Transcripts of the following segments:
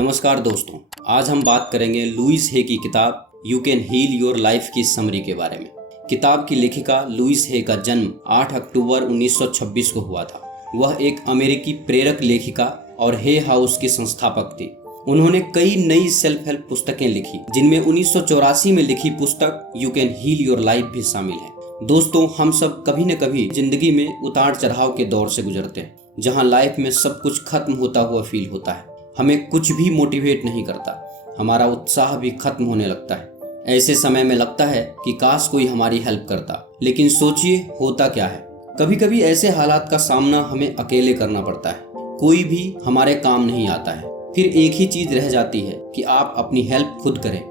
नमस्कार दोस्तों, आज हम बात करेंगे लुइस हे की किताब you can heal your life की समरी के बारे में। किताब की लेखिका लुइस हे का जन्म 8 अक्टूबर 1926 को हुआ था। वह एक अमेरिकी प्रेरक लेखिका और हे हाउस की संस्थापक थी। उन्होंने कई नई सेल्फ हेल्प पुस्तकें लिखी, जिनमें 1984 में लिखी पुस्तक you can heal your life भी शामिल है। दोस्तों, हम सब कभी न कभी जिंदगी में उतार चढ़ाव के दौर से गुजरते हैं, जहां लाइफ में सब कुछ खत्म होता हुआ फील होता है। हमें कुछ भी मोटिवेट नहीं करता, हमारा उत्साह भी खत्म होने लगता है। ऐसे समय में लगता है कि काश कोई हमारी हेल्प करता, लेकिन सोचिए होता क्या है। कभी कभी ऐसे हालात का सामना हमें अकेले करना पड़ता है, कोई भी हमारे काम नहीं आता है। फिर एक ही चीज रह जाती है कि आप अपनी हेल्प खुद करें।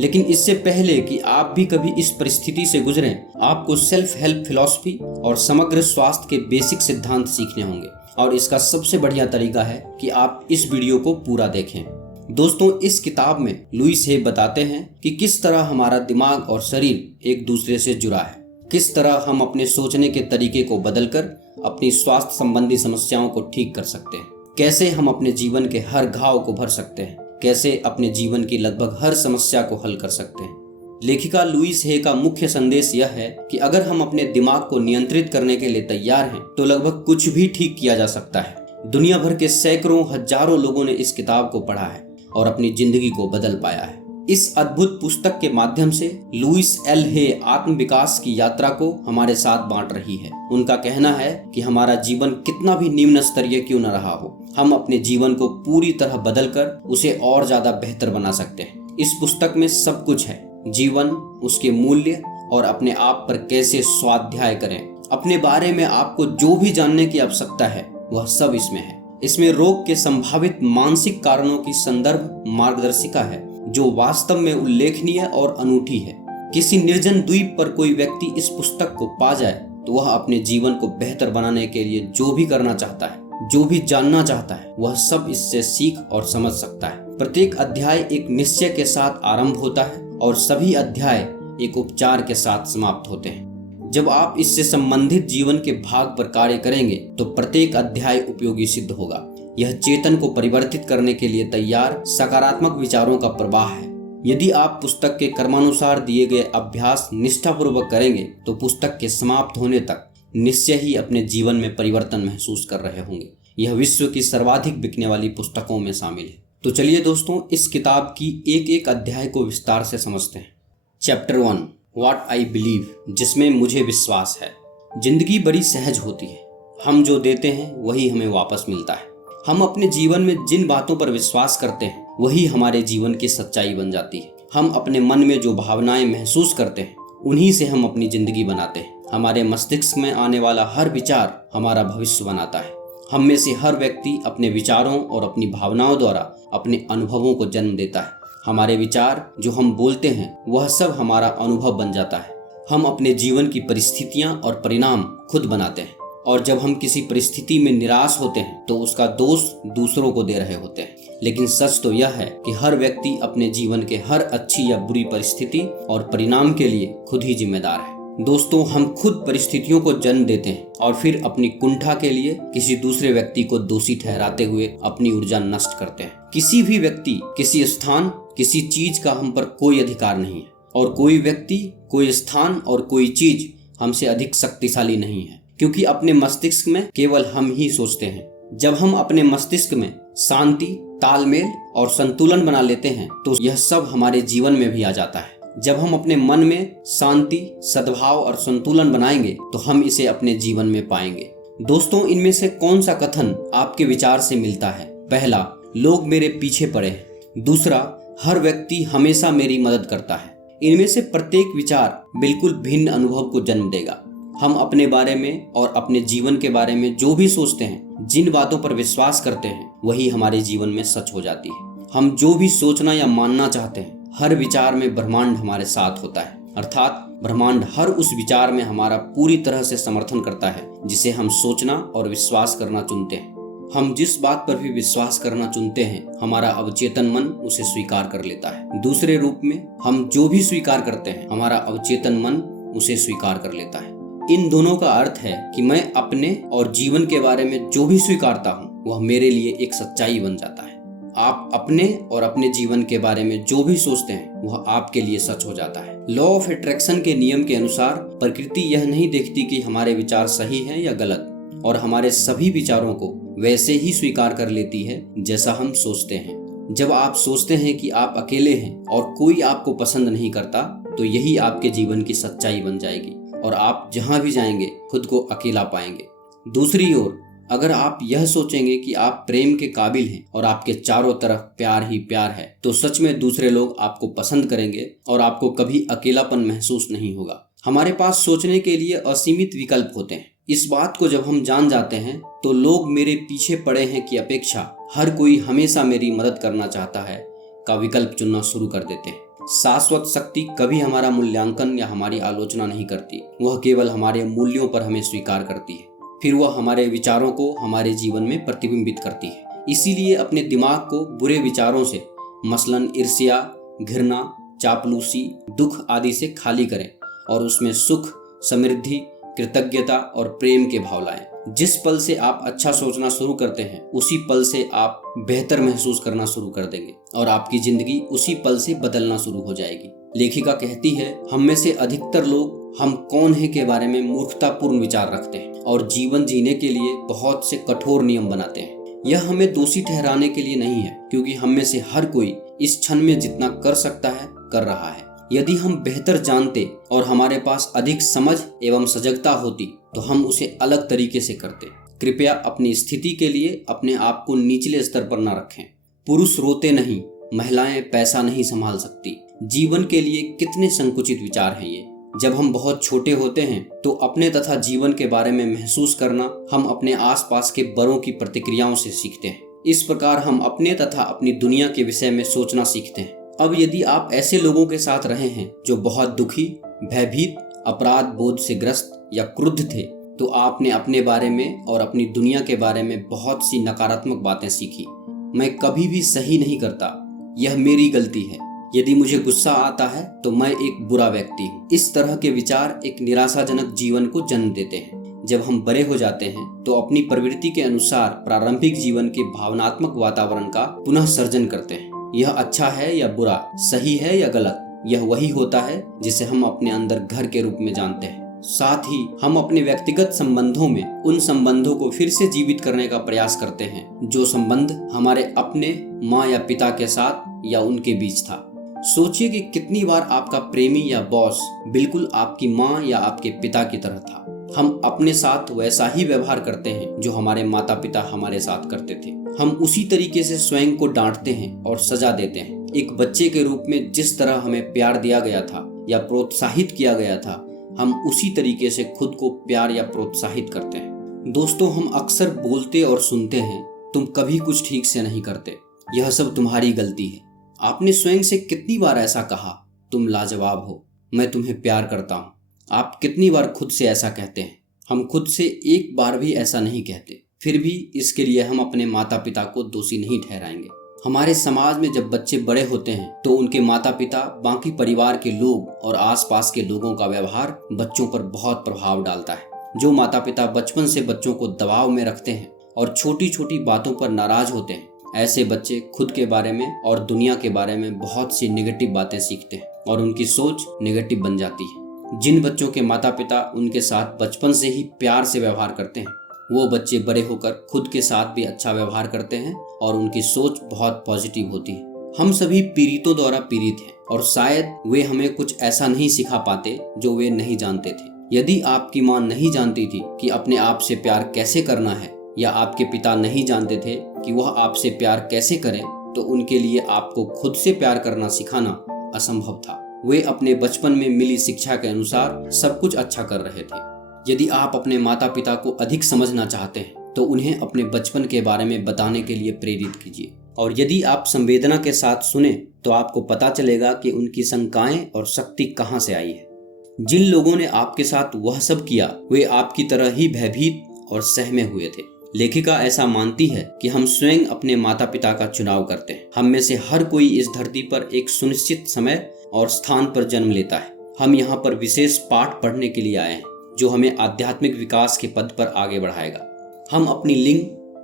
लेकिन इससे पहले कि आप भी कभी इस परिस्थिति से गुजरें, आपको सेल्फ हेल्प फिलॉसफी और समग्र स्वास्थ्य के बेसिक सिद्धांत सीखने होंगे। और इसका सबसे बढ़िया तरीका है कि आप इस वीडियो को पूरा देखें। दोस्तों, इस किताब में लुइस हे बताते हैं कि किस तरह हमारा दिमाग और शरीर एक दूसरे से जुड़ा है, किस तरह हम अपने सोचने के तरीके को बदलकर अपनी स्वास्थ्य संबंधी समस्याओं को ठीक कर सकते हैं, कैसे हम अपने जीवन के हर घाव को भर सकते हैं, कैसे अपने जीवन की लगभग हर समस्या को हल कर सकते हैं। लेखिका लुइस हे का मुख्य संदेश यह है कि अगर हम अपने दिमाग को नियंत्रित करने के लिए तैयार हैं, तो लगभग कुछ भी ठीक किया जा सकता है। दुनिया भर के सैकड़ों हजारों लोगों ने इस किताब को पढ़ा है और अपनी जिंदगी को बदल पाया है। इस अद्भुत पुस्तक के माध्यम से लुइस एल हे आत्म विकास की यात्रा को हमारे साथ बांट रही है। उनका कहना है कि हमारा जीवन कितना भी निम्न स्तरीय क्यों न रहा हो, हम अपने जीवन को पूरी तरह बदलकर उसे और ज्यादा बेहतर बना सकते हैं। इस पुस्तक में सब कुछ है, जीवन, उसके मूल्य और अपने आप पर कैसे स्वाध्याय करें। अपने बारे में आपको जो भी जानने की आवश्यकता है वह सब इसमें है। इसमें रोग के संभावित मानसिक कारणों की संदर्भ मार्गदर्शिका है, जो वास्तव में उल्लेखनीय और अनूठी है। किसी निर्जन द्वीप पर कोई व्यक्ति इस पुस्तक को पा जाए तो वह अपने जीवन को बेहतर बनाने के लिए जो भी करना चाहता है, जो भी जानना चाहता है, वह सब इससे सीख और समझ सकता है। प्रत्येक अध्याय एक निश्चय के साथ आरंभ होता है और सभी अध्याय एक उपचार के साथ समाप्त होते हैं। जब आप इससे संबंधित जीवन के भाग पर कार्य करेंगे तो प्रत्येक अध्याय उपयोगी सिद्ध होगा। यह चेतन को परिवर्तित करने के लिए तैयार सकारात्मक विचारों का प्रवाह है। यदि आप पुस्तक के क्रमानुसार दिए गए अभ्यास निष्ठापूर्वक करेंगे तो पुस्तक के समाप्त होने तक निश्चय ही अपने जीवन में परिवर्तन महसूस कर रहे होंगे। यह विश्व की सर्वाधिक बिकने वाली पुस्तकों में शामिल है। तो चलिए दोस्तों, इस किताब की एक एक अध्याय को विस्तार से समझते हैं। चैप्टर 1, व्हाट आई बिलीव, जिसमें मुझे विश्वास है। जिंदगी बड़ी सहज होती है। हम जो देते हैं वही हमें वापस मिलता है। हम अपने जीवन में जिन बातों पर विश्वास करते हैं वही हमारे जीवन की सच्चाई बन जाती है। हम अपने मन में जो भावनाएं महसूस करते हैं उन्हीं से हम अपनी जिंदगी बनाते हैं। हमारे मस्तिष्क में आने वाला हर विचार हमारा भविष्य बनाता है। हम में से हर व्यक्ति अपने विचारों और अपनी भावनाओं द्वारा अपने अनुभवों को जन्म देता है। हमारे विचार जो हम बोलते हैं वह सब हमारा अनुभव बन जाता है। हम अपने जीवन की परिस्थितियां और परिणाम खुद बनाते हैं, और जब हम किसी परिस्थिति में निराश होते हैं तो उसका दोष दूसरों को दे रहे होते हैं। लेकिन सच तो यह है कि हर व्यक्ति अपने जीवन के हर अच्छी या बुरी परिस्थिति और परिणाम के लिए खुद ही जिम्मेदार है। दोस्तों, हम खुद परिस्थितियों को जन्म देते हैं और फिर अपनी कुंठा के लिए किसी दूसरे व्यक्ति को दोषी ठहराते हुए अपनी ऊर्जा नष्ट करते हैं। किसी भी व्यक्ति, किसी स्थान, किसी चीज का हम पर कोई अधिकार नहीं है, और कोई व्यक्ति, कोई स्थान और कोई चीज हमसे अधिक शक्तिशाली नहीं है, क्योंकि अपने मस्तिष्क में केवल हम ही सोचते हैं। जब हम अपने मस्तिष्क में शांति, तालमेल और संतुलन बना लेते हैं तो यह सब हमारे जीवन में भी आ जाता है। जब हम अपने मन में शांति, सद्भाव और संतुलन बनाएंगे तो हम इसे अपने जीवन में पाएंगे। दोस्तों, इनमें से कौन सा कथन आपके विचार से मिलता है? पहला, लोग मेरे पीछे पड़े हैं। दूसरा, हर व्यक्ति हमेशा मेरी मदद करता है। इनमें से प्रत्येक विचार बिल्कुल भिन्न अनुभव को जन्म देगा। हम अपने बारे में और अपने जीवन के बारे में जो भी सोचते हैं, जिन बातों पर विश्वास करते हैं, वही हमारे जीवन में सच हो जाती है। हम जो भी सोचना या मानना चाहते हैं, हर विचार में ब्रह्मांड हमारे साथ होता है, अर्थात ब्रह्मांड हर उस विचार में हमारा पूरी तरह से समर्थन करता है जिसे हम सोचना और विश्वास करना चुनते हैं। हम जिस बात पर भी विश्वास करना चुनते हैं, हमारा अवचेतन मन उसे स्वीकार कर लेता है। दूसरे रूप में, हम जो भी स्वीकार करते हैं, हमारा अवचेतन मन उसे स्वीकार कर लेता है। इन दोनों का अर्थ है कि मैं अपने और जीवन के बारे में जो भी स्वीकारता हूँ वह मेरे लिए एक सच्चाई बन जाता है। आप अपने और अपने जीवन के बारे में जो भी सोचते हैं वह आपके लिए सच हो जाता है। लॉ ऑफ अट्रैक्शन के नियम के अनुसार प्रकृति यह नहीं देखती कि हमारे विचार सही हैं या गलत, और हमारे सभी विचारों को वैसे ही स्वीकार कर लेती है जैसा हम सोचते हैं। जब आप सोचते हैं कि आप अकेले हैं और कोई आपको पसंद नहीं करता, तो यही आपके जीवन की सच्चाई बन जाएगी और आप जहां भी जाएंगे खुद को अकेला पाएंगे। दूसरी ओर, अगर आप यह सोचेंगे कि आप प्रेम के काबिल हैं और आपके चारों तरफ प्यार ही प्यार है, तो सच में दूसरे लोग आपको पसंद करेंगे और आपको कभी अकेलापन महसूस नहीं होगा। हमारे पास सोचने के लिए असीमित विकल्प होते हैं। इस बात को जब हम जान जाते हैं तो लोग मेरे पीछे पड़े हैं की अपेक्षा हर कोई हमेशा मेरी मदद करना चाहता है का विकल्प चुनना शुरू कर देते हैं। शाश्वत शक्ति कभी हमारा मूल्यांकन या हमारी आलोचना नहीं करती, वह केवल हमारे मूल्यों पर हमें स्वीकार करती है। फिर वह हमारे विचारों को हमारे जीवन में प्रतिबिंबित करती है। इसीलिए अपने दिमाग को बुरे विचारों से, मसलन ईर्ष्या, घृणा, चापलूसी, दुख आदि से खाली करें और उसमें सुख, समृद्धि, कृतज्ञता और प्रेम के भाव लाएं। जिस पल से आप अच्छा सोचना शुरू करते हैं, उसी पल से आप बेहतर महसूस करना शुरू कर देंगे और आपकी जिंदगी उसी पल से बदलना शुरू हो जाएगी। लेखिका कहती है, हम में से अधिकतर लोग हम कौन हैं के बारे में मूर्खतापूर्ण विचार रखते हैं और जीवन जीने के लिए बहुत से कठोर नियम बनाते हैं। यह हमें दोषी ठहराने के लिए नहीं है, क्योंकि हम में से हर कोई इस क्षण में जितना कर सकता है कर रहा है। यदि हम बेहतर जानते और हमारे पास अधिक समझ एवं सजगता होती तो हम उसे अलग तरीके से करते। कृपया अपनी स्थिति के लिए अपने आप को निचले स्तर पर न रखें। पुरुष रोते नहीं, महिलाएं पैसा नहीं संभाल सकती। जीवन के लिए कितने संकुचित विचार हैं ये। जब हम बहुत छोटे होते हैं तो अपने तथा जीवन के बारे में महसूस करना हम अपने आसपास के बड़ों की प्रतिक्रियाओं से सीखते हैं। इस प्रकार हम अपने तथा अपनी दुनिया के विषय में सोचना सीखते हैं। अब यदि आप ऐसे लोगों के साथ रहे हैं जो बहुत दुखी, भयभीत, अपराध बोध से ग्रस्त या क्रुद्ध थे, तो आपने अपने बारे में और अपनी दुनिया के बारे में बहुत सी नकारात्मक बातें सीखी। मैं कभी भी सही नहीं करता, यह मेरी गलती है, यदि मुझे गुस्सा आता है तो मैं एक बुरा व्यक्ति हूँ। इस तरह के विचार एक निराशाजनक जीवन को जन्म देते हैं। जब हम बड़े हो जाते हैं तो अपनी प्रवृत्ति के अनुसार प्रारंभिक जीवन के भावनात्मक वातावरण का पुनः सर्जन करते हैं। यह अच्छा है या बुरा, सही है या गलत, यह वही होता है जिसे हम अपने अंदर घर के रूप में जानते हैं। साथ ही हम अपने व्यक्तिगत संबंधों में उन संबंधों को फिर से जीवित करने का प्रयास करते हैं जो संबंध हमारे अपने माँ या पिता के साथ या उनके बीच था। सोचिए कि कितनी बार आपका प्रेमी या बॉस बिल्कुल आपकी माँ या आपके पिता की तरह था। हम अपने साथ वैसा ही व्यवहार करते हैं जो हमारे माता पिता हमारे साथ करते थे। हम उसी तरीके से स्वयं को डांटते हैं और सजा देते हैं। एक बच्चे के रूप में जिस तरह हमें प्यार दिया गया था या प्रोत्साहित किया गया था, हम उसी तरीके से खुद को प्यार या प्रोत्साहित करते हैं। दोस्तों, हम अक्सर बोलते और सुनते हैं, तुम कभी कुछ ठीक से नहीं करते, यह सब तुम्हारी गलती है। आपने स्वयं से कितनी बार ऐसा कहा, तुम लाजवाब हो, मैं तुम्हें प्यार करता हूँ। आप कितनी बार खुद से ऐसा कहते हैं? हम खुद से एक बार भी ऐसा नहीं कहते। फिर भी इसके लिए हम अपने माता पिता को दोषी नहीं ठहराएंगे। हमारे समाज में जब बच्चे बड़े होते हैं तो उनके माता पिता, बाकी परिवार के लोग और आसपास के लोगों का व्यवहार बच्चों पर बहुत प्रभाव डालता है। जो माता पिता बचपन से बच्चों को दबाव में रखते हैं और छोटी छोटी बातों पर नाराज होते हैं, ऐसे बच्चे खुद के बारे में और दुनिया के बारे में बहुत सी नेगेटिव बातें सीखते हैं और उनकी सोच नेगेटिव बन जाती है। जिन बच्चों के माता पिता उनके साथ बचपन से ही प्यार से व्यवहार करते हैं, वो बच्चे बड़े होकर खुद के साथ भी अच्छा व्यवहार करते हैं और उनकी सोच बहुत पॉजिटिव होती है। हम सभी पीड़ितों द्वारा पीड़ित हैं और शायद वे हमें कुछ ऐसा नहीं सिखा पाते जो वे नहीं जानते थे। यदि आपकी माँ नहीं जानती थी कि अपने आप से प्यार कैसे करना है, या आपके पिता नहीं जानते थे कि वह आपसे प्यार कैसे करें, तो उनके लिए आपको खुद से प्यार करना सिखाना असंभव था। वे अपने बचपन में मिली शिक्षा के अनुसार सब कुछ अच्छा कर रहे थे। यदि आप अपने माता पिता को अधिक समझना चाहते हैं तो उन्हें अपने बचपन के बारे में बताने के लिए प्रेरित कीजिए। और यदि आप संवेदना के साथ सुने तो आपको पता चलेगा कि उनकी शंकाएं और शक्ति कहां से आई है। जिन लोगों ने आपके साथ वह सब किया, वे आपकी तरह ही भयभीत और सहमे हुए थे। लेखिका ऐसा मानती है कि हम स्वयं अपने माता पिता का चुनाव करते हैं। हम में से हर कोई इस धरती पर एक सुनिश्चित समय और स्थान पर जन्म लेता है। हम यहाँ पर विशेष पाठ पढ़ने के लिए आए हैं जो हमें आध्यात्मिक विकास के पद पर आगे बढ़ाएगा। हम अपनी लिंग,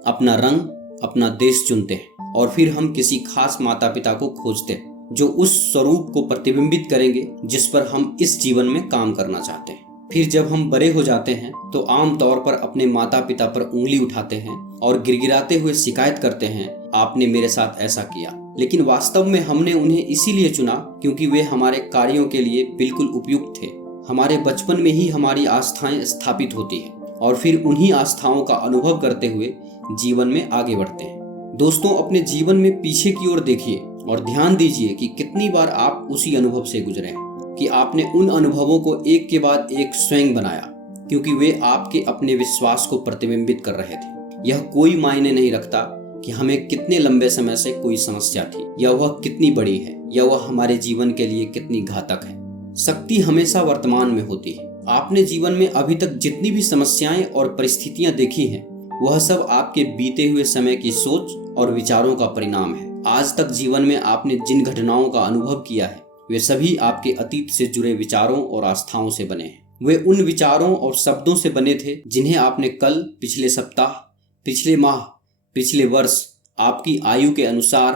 अपना रंग अपना देश चुनते हैं और फिर हम किसी खास माता पिता को खोजते हैं जो उस स्वरूप को प्रतिबिंबित करेंगे जिस पर हम इस जीवन में काम करना चाहते हैं। फिर जब हम बड़े हो जाते हैं तो आम तौर पर अपने माता पिता पर उंगली उठाते हैं और गिड़गिड़ाते हुए शिकायत करते हैं, आपने मेरे साथ ऐसा किया। लेकिन वास्तव में हमने उन्हें इसीलिए चुना क्योंकि वे हमारे कार्यों के लिए बिल्कुल उपयुक्त थे। हमारे बचपन में ही हमारी आस्थाएं स्थापित होती हैं और फिर उन्हीं आस्थाओं का अनुभव करते हुए जीवन में आगे बढ़ते हैं। दोस्तों, अपने जीवन में पीछे की ओर देखिए और ध्यान दीजिए कि कितनी बार आप उसी अनुभव से गुजरे हैं, कि आपने उन अनुभवों को एक के बाद एक स्वयं बनाया क्योंकि वे आपके अपने विश्वास को प्रतिबिंबित कर रहे थे। यह कोई मायने नहीं रखता कि हमें कितने लंबे समय से कोई समस्या थी, या वह कितनी बड़ी है, या वह हमारे जीवन के लिए कितनी घातक है। शक्ति हमेशा वर्तमान में होती है। आपने जीवन में अभी तक जितनी भी समस्याएं और परिस्थितियां देखी हैं, वह सब आपके बीते हुए समय की सोच और विचारों का परिणाम है। आज तक जीवन में आपने जिन घटनाओं का अनुभव किया है, वे सभी आपके अतीत से जुड़े विचारों और आस्थाओं से बने हैं। वे उन विचारों और शब्दों से बने थे जिन्हें आपने कल, पिछले सप्ताह, पिछले माह, पिछले वर्ष, आपकी आयु के अनुसार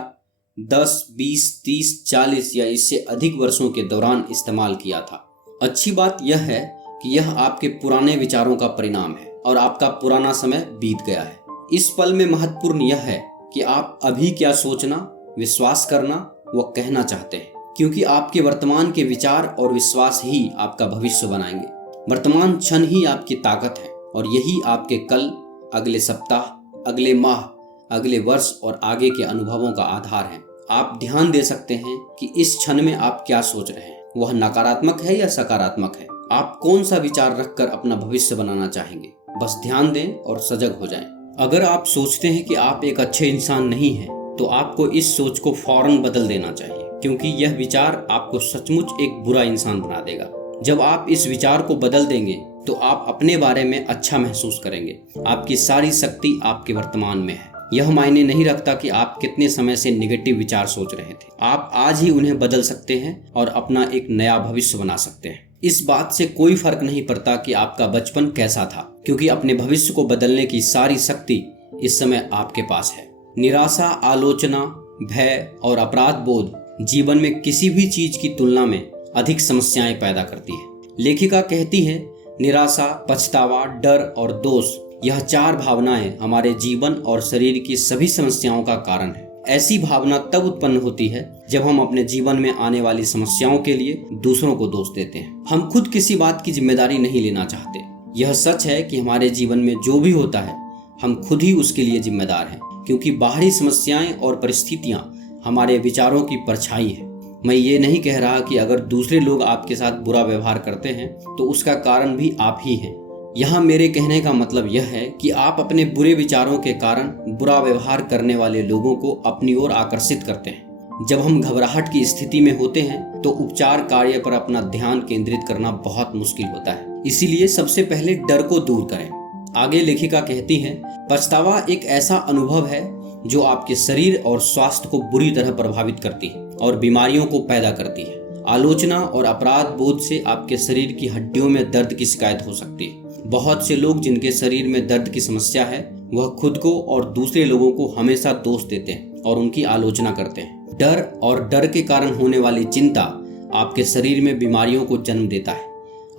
10, 20, 30, 40 या इससे अधिक वर्षों के दौरान इस्तेमाल किया था। अच्छी बात यह है कि यह आपके पुराने विचारों का परिणाम है और आपका पुराना समय बीत गया है। इस पल में महत्वपूर्ण यह है कि आप अभी क्या सोचना, विश्वास करना व कहना चाहते हैं, क्योंकि आपके वर्तमान के विचार और विश्वास ही आपका भविष्य बनाएंगे। वर्तमान क्षण ही आपकी ताकत है और यही आपके कल, अगले सप्ताह, अगले माह, अगले वर्ष और आगे के अनुभवों का आधार है। आप ध्यान दे सकते हैं कि इस क्षण में आप क्या सोच रहे हैं, वह नकारात्मक है या सकारात्मक है। आप कौन सा विचार रखकर अपना भविष्य बनाना चाहेंगे। बस ध्यान दें और सजग हो जाएं। अगर आप सोचते हैं कि आप एक अच्छे इंसान नहीं हैं, तो आपको इस सोच को फौरन बदल देना चाहिए, क्योंकि यह विचार आपको सचमुच एक बुरा इंसान बना देगा। जब आप इस विचार को बदल देंगे तो आप अपने बारे में अच्छा महसूस करेंगे। आपकी सारी शक्ति आपके वर्तमान में है। यह मायने नहीं रखता कि आप कितने समय से नेगेटिव विचार सोच रहे थे। आप आज ही उन्हें बदल सकते हैं और अपना एक नया भविष्य बना सकते हैं। इस बात से कोई फर्क नहीं पड़ता कि आपका बचपन कैसा था, क्योंकि अपने भविष्य को बदलने की सारी शक्ति इस समय आपके पास है। निराशा, आलोचना, भय और अपराध बोध जीवन में किसी भी चीज की तुलना में अधिक समस्याएं पैदा करती है। लेखिका कहती है, निराशा, पछतावा, डर और दोष, यह 4 भावनाएं हमारे जीवन और शरीर की सभी समस्याओं का कारण है। ऐसी भावना तब उत्पन्न होती है जब हम अपने जीवन में आने वाली समस्याओं के लिए दूसरों को दोष देते हैं। हम खुद किसी बात की जिम्मेदारी नहीं लेना चाहते। यह सच है कि हमारे जीवन में जो भी होता है, हम खुद ही उसके लिए जिम्मेदार हैं, क्योंकि बाहरी समस्याएं और परिस्थितियां हमारे विचारों की परछाई है। मैं ये नहीं कह रहा कि अगर दूसरे लोग आपके साथ बुरा व्यवहार करते हैं तो उसका कारण भी आप ही हैं। यहाँ मेरे कहने का मतलब यह है कि आप अपने बुरे विचारों के कारण बुरा व्यवहार करने वाले लोगों को अपनी ओर आकर्षित करते हैं। जब हम घबराहट की स्थिति में होते हैं तो उपचार कार्य पर अपना ध्यान केंद्रित करना बहुत मुश्किल होता है। इसीलिए सबसे पहले डर को दूर करें। आगे लेखिका कहती है, पछतावा एक ऐसा अनुभव है जो आपके शरीर और स्वास्थ्य को बुरी तरह प्रभावित करती है और बीमारियों को पैदा करती है। आलोचना और अपराध बोध से आपके शरीर की हड्डियों में दर्द की शिकायत हो सकती है। बहुत से लोग जिनके शरीर में दर्द की समस्या है, वह खुद को और दूसरे लोगों को हमेशा दोष देते हैं और उनकी आलोचना करते हैं। डर और डर के कारण होने वाली चिंता आपके शरीर में बीमारियों को जन्म देता है।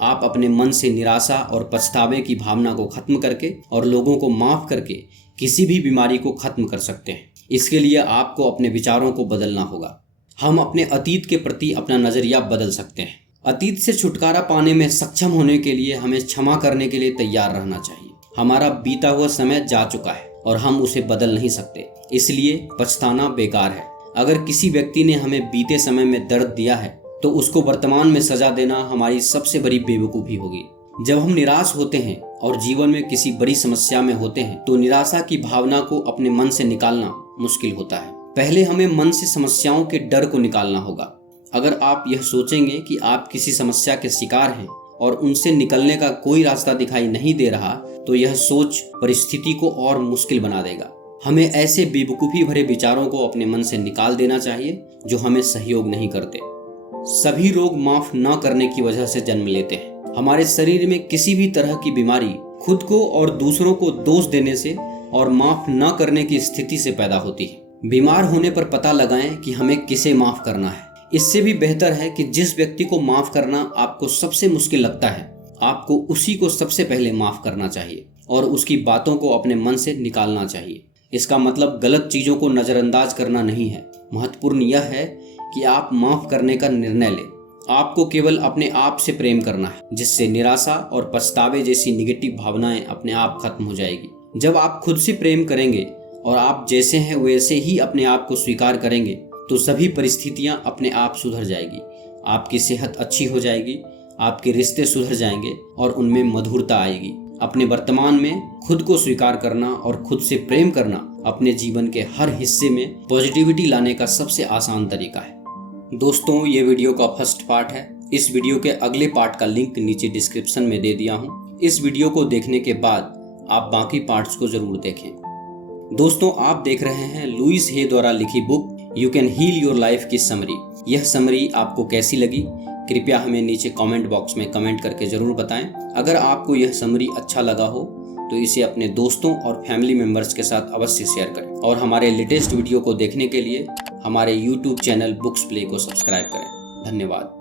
आप अपने मन से निराशा और पछतावे की भावना को खत्म करके और लोगों को माफ करके किसी भी बीमारी को खत्म कर सकते हैं। इसके लिए आपको अपने विचारों को बदलना होगा। हम अपने अतीत के प्रति अपना नजरिया बदल सकते हैं। अतीत से छुटकारा पाने में सक्षम होने के लिए हमें क्षमा करने के लिए तैयार रहना चाहिए। हमारा बीता हुआ समय जा चुका है और हम उसे बदल नहीं सकते, इसलिए पछताना बेकार है। अगर किसी व्यक्ति ने हमें बीते समय में दर्द दिया है तो उसको वर्तमान में सजा देना हमारी सबसे बड़ी बेवकूफ़ी होगी। जब हम निराश होते हैं और जीवन में किसी बड़ी समस्या में होते हैं तो निराशा की भावना को अपने मन से निकालना मुश्किल होता है। पहले हमें मन से समस्याओं के डर को निकालना होगा। अगर आप यह सोचेंगे कि आप किसी समस्या के शिकार हैं और उनसे निकलने का कोई रास्ता दिखाई नहीं दे रहा, तो यह सोच परिस्थिति को और मुश्किल बना देगा। हमें ऐसे बेवकूफ़ी भरे विचारों को अपने मन से निकाल देना चाहिए जो हमें सहयोग नहीं करते। सभी रोग माफ न करने की वजह से जन्म लेते हैं। हमारे शरीर में किसी भी तरह की बीमारी खुद को और दूसरों को दोष देने से और माफ न करने की स्थिति से पैदा होती है। बीमार होने पर पता लगाएं कि हमें किसे माफ करना है। इससे भी बेहतर है कि जिस व्यक्ति को माफ करना आपको सबसे मुश्किल लगता है, आपको उसी को सबसे पहले माफ करना चाहिए और उसकी बातों को अपने मन से निकालना चाहिए। इसका मतलब गलत चीजों को नजरअंदाज करना नहीं है। महत्वपूर्ण यह है कि आप माफ करने का निर्णय लें। आपको केवल अपने आप से प्रेम करना है, जिससे निराशा और पछतावे जैसी निगेटिव भावनाएं अपने आप खत्म हो जाएगी। जब आप खुद से प्रेम करेंगे और आप जैसे हैं वैसे ही अपने आप को स्वीकार करेंगे तो सभी परिस्थितियां अपने आप सुधर जाएगी। आपकी सेहत अच्छी हो जाएगी, आपके रिश्ते सुधर जाएंगे और उनमें मधुरता आएगी। अपने वर्तमान में खुद को स्वीकार करना और खुद से प्रेम करना अपने जीवन के हर हिस्से में पॉजिटिविटी लाने का सबसे आसान तरीका है। दोस्तों, ये वीडियो का फर्स्ट पार्ट है। इस वीडियो के अगले पार्ट का लिंक नीचे डिस्क्रिप्शन में दे दिया हूँ। इस वीडियो को देखने के बाद आप बाकी पार्ट्स को जरूर देखें। दोस्तों, आप देख रहे हैं लुइस हे द्वारा लिखी book you can heal your life की समरी। यह समरी आपको कैसी लगी, कृपया हमें नीचे कमेंट बॉक्स में कमेंट करके जरूर बताएं। अगर आपको यह समरी अच्छा लगा हो तो इसे अपने दोस्तों और फैमिली मेंबर्स के साथ अवश्य शेयर करें और हमारे लेटेस्ट वीडियो को देखने के लिए हमारे YouTube चैनल बुक्स प्ले को सब्सक्राइब करें। धन्यवाद।